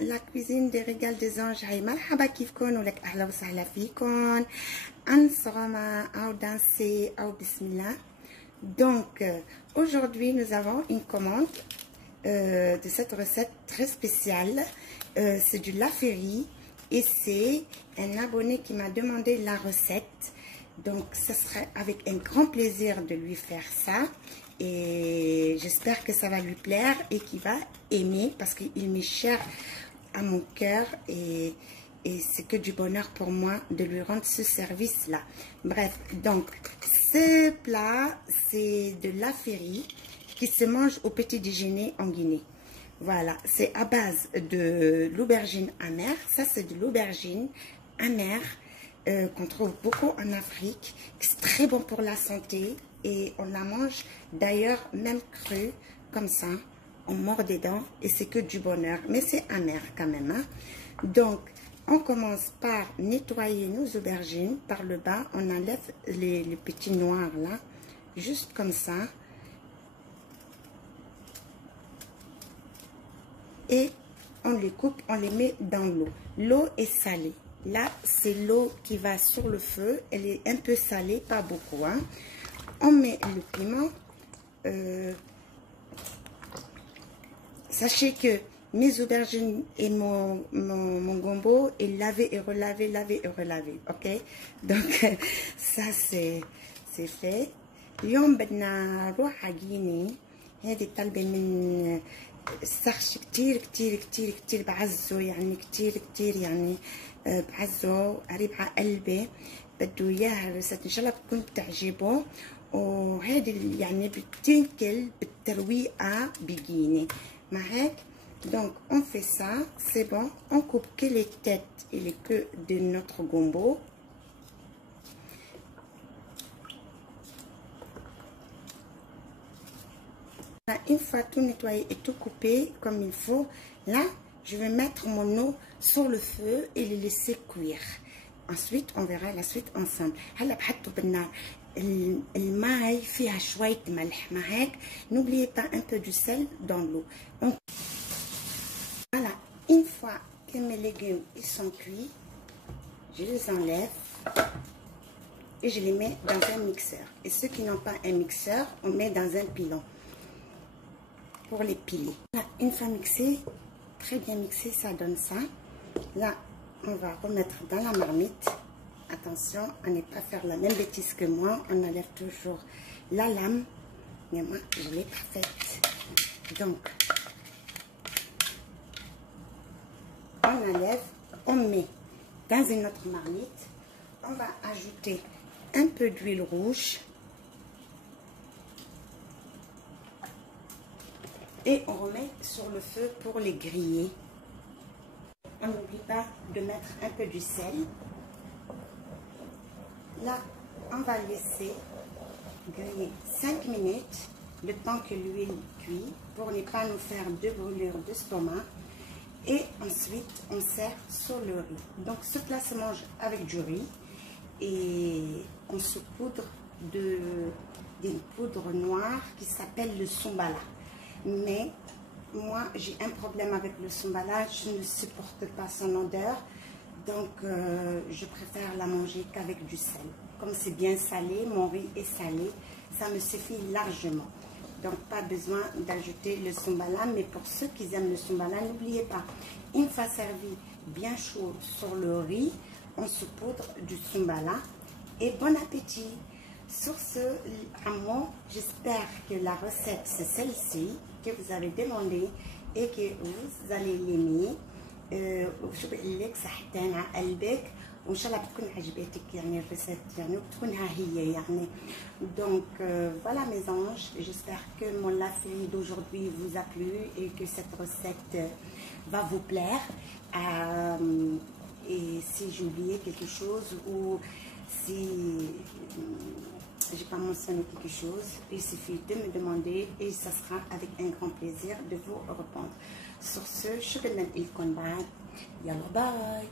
la cuisine des régals des anges. Hay marhaba kifkon ou lek ahla wa sahla fikon. Ansarama ou danser ou bismillah. Donc aujourd'hui nous avons une commande de cette recette très spéciale. C'est du laféri et c'est un abonné qui m'a demandé la recette. Donc ce serait avec un grand plaisir de lui faire ça. Et j'espère que ça va lui plaire et qu'il va aimer parce qu'il m'est cher à mon cœur et c'est que du bonheur pour moi de lui rendre ce service-là. Bref, donc ce plat, c'est de l'aféri qui se mange au petit déjeuner en Guinée. Voilà, c'est à base de l'aubergine amère. Ça, c'est de l'aubergine amère qu'on trouve beaucoup en Afrique. C'est très bon pour la santé. Et on la mange d'ailleurs même crue, comme ça, on mord des dents et c'est que du bonheur. Mais c'est amer quand même. Hein? Donc, on commence par nettoyer nos aubergines par le bas. On enlève les petits noirs là, juste comme ça. Et on les coupe, on les met dans l'eau. L'eau est salée. Là, c'est l'eau qui va sur le feu. Elle est un peu salée, pas beaucoup, hein. On met le piment. Sachez que mes aubergines et mon gombo est lavé et relavé, lavé et relavé. Ok? Donc, ça c'est fait. اليوم بدنا نروح على جيني. هذه طلبة من السخش كتير كتير كتير كتير بعزه يعني كتير كتير يعني بعزه قريب على قلبي. بده اياها الريسيت ان شاء الله بتكون بتعجبه. وهذه يعني بتنكل بالترويقه بيجيني مع هيك. Donc on fait ça, c'est bon. On coupe que les têtes et les queues de notre gombo. Une fois tout nettoyé et tout coupé comme il faut, là je vais mettre mon eau sur le feu et les laisser cuire. Ensuite on verra la suite ensemble. هلا بحطه بالنار. الماء فيها شوية ملح مع هيك. N'oubliez pas un peu du sel dans l'eau. Voilà, une fois que mes légumes ils sont cuits, je les enlève et je les mets dans un mixeur. Et ceux qui n'ont pas un mixeur, on met dans un pilon pour les piler. Voilà, une fois mixé, très bien mixé, ça donne ça. Là, on va remettre dans la marmite. Attention à ne pas faire la même bêtise que moi. On enlève toujours la lame. Mais moi, je l'ai pas faite. Donc, on enlève, on met dans une autre marmite. On va ajouter un peu d'huile rouge. Et on remet sur le feu pour les griller. On n'oublie pas de mettre un peu du sel. Là, on va laisser griller 5 minutes, le temps que l'huile cuit, pour ne pas nous faire de brûlure d'estomac. Et ensuite, on sert sur le riz. Donc, ce plat se mange avec du riz et on se poudre d'une poudre noire qui s'appelle le sombala. Mais moi, j'ai un problème avec le sombala, je ne supporte pas son odeur. Donc, je préfère la manger qu'avec du sel. Comme c'est bien salé, mon riz est salé, ça me suffit largement. Donc, pas besoin d'ajouter le sombala. Mais pour ceux qui aiment le sombala, n'oubliez pas, une fois servi bien chaud sur le riz, on saupoudre du sombala. Et bon appétit! Sur ce, j'espère que la recette, c'est celle-ci que vous avez demandé et que vous allez l'aimer. وشو بقول لك صحتين على قلبك وان شاء الله بتكون عجبتك يعني الريسيت يعني وبتكون ها هي يعني. Donc voilà mes anges, j'espère que mon laféri d'aujourd'hui vous a plu et que cette recette va vous plaire. Et si j'ai oublié quelque chose ou si j'ai pas mentionné quelque chose, il suffit de me demander et ça sera avec un grand plaisir de vous répondre. Sur ce, شكرا لكم بعد. يلا باي.